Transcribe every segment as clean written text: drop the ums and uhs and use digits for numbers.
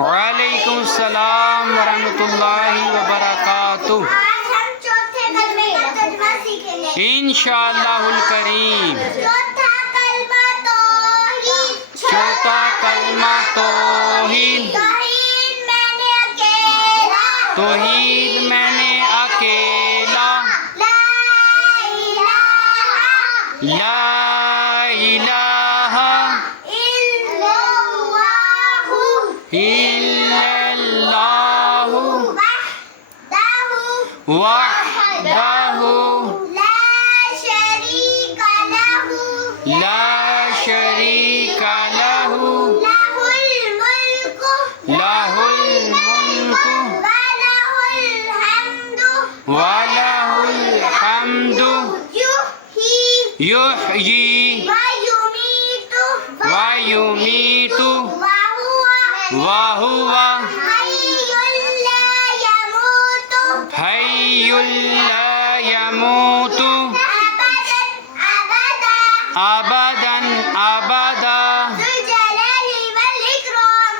وعلیکم السلام ورحمۃ اللہ وبرکاتہ۔ آج ہم چوتھے کلمے کا ترجمہ سیکھیں گے انشاءاللہ الکریم۔ چوتھا کلمہ توحید۔ چوتھا کلمہ توحید۔ توحید میں نے اکیلا۔ توحید میں نے اکیلا۔ لا الہ لا الہ الا اللہ الا اللہ وحدہ لا شریک لہ لا شریک لہ لہ الملک لہ الملک ولہ الحمد ولہ الحمد یحیی ویمیت ویمیت وہو وہو حی لا یموت حی لا یموت ابدا ابدا ذو الجلال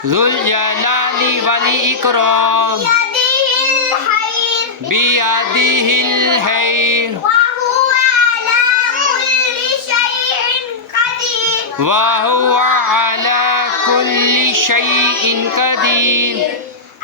ذو الجلال والاکرام والاکرام بیدہ الخیر بیدہ الخیر وہو علی کل وہو شیء قدیر علی کل شیء قدیر۔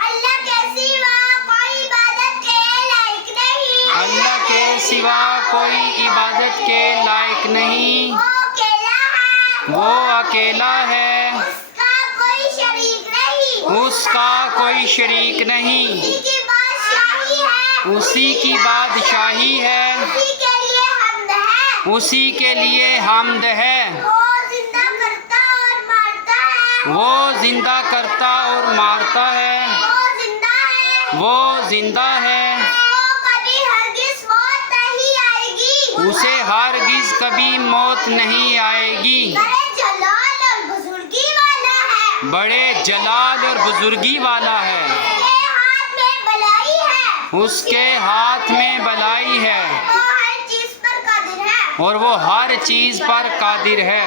اللہ کے سوا کوئی عبادت کے لائق نہیں۔ اللہ کے سوا کوئی عبادت کے لائق نہیں۔ وہ اکیلا ہے، وہ اکیلا ہے، اس کا کوئی شریک نہیں، اس کا کوئی شریک نہیں، اسی کی بادشاہی ہے، اسی کی بادشاہی ہے، اسی کے لیے حمد ہے۔ اسی کے لیے حمد ہے۔ وہ زندہ کرتا اور مارتا ہے، وہ زندہ کرتا اور مارتا ہے، وہ زندہ ہے، وہ زندہ ہے، وہ کبھی ہرگز موت نہیں آئے گی، اسے ہرگز کبھی موت نہیں آئے گی۔ بڑے جلال اور بزرگی والا ہے، بڑے جلال اور بزرگی والا ہے، اس کے ہاتھ میں بلائی ہے، اس کے ہاتھ میں بلائی ہے، وہ ہر چیز پر قادر ہے۔ اور وہ ہر چیز پر قادر ہے۔